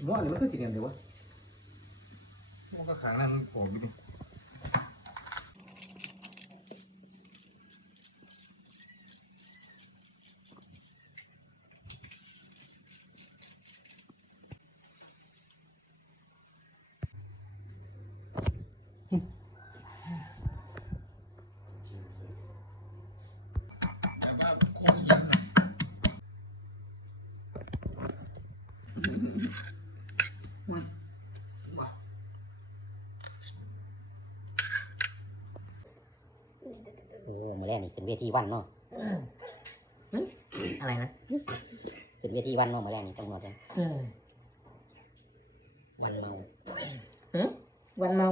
รม้วนนี่มันคือสีแดงเดี๋ยววะมันก็ขังนั้นผมอยู่ดิ โอ้มา แรกนี่เป็นเวทีวันเนาะอะไรนะเป็นเวทีวันเนาะมาแรกนี่ต้องนวดกันอืมวันเมาวันเมา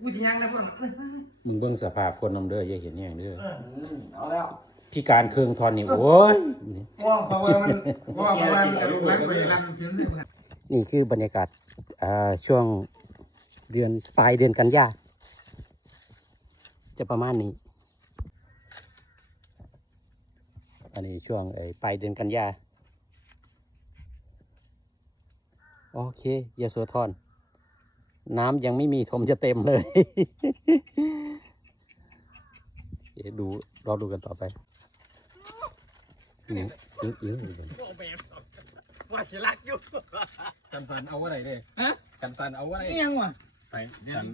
กูจะยังนะพวกนั้นมึงเบิ่งสภาพคนนำเด้ออย่าเห็นอย่างเด้อเอาแล้วพิการเครื่องทอนนี่โอ้ยว่าเพราะว่ามันเพราะว่ามันกระดูกนั้นกูจะนั่งเพียงเรื่องมันนี่คือบรรยากาศอ่าช่วงเดือนปลายเดือนกันยา จะประมาณนี้ อันนี้ช่วงไอ้ปลายเดือนกันยา โอเคยาโสธรน้ำยังไม่มีทมจะเต็มเลย เดี๋ยวดูรอดูกันต่อไปนี่ยืดยืดว่าสิรักอยู่ กันสันเอาอะไรเด้ฮะกันสันเอาอะไรนี่ยังวะใส่สัน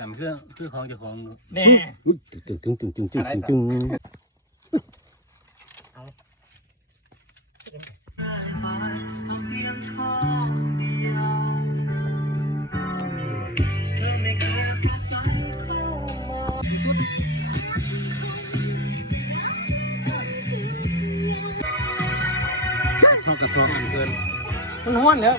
สันเครื่องคือของเจ้าของแน่ตึงตึงตึงตึงตึงตึงตึงทอดกระทงอันเกินมันห้วนเนอะ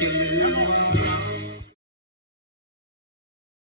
จะลืม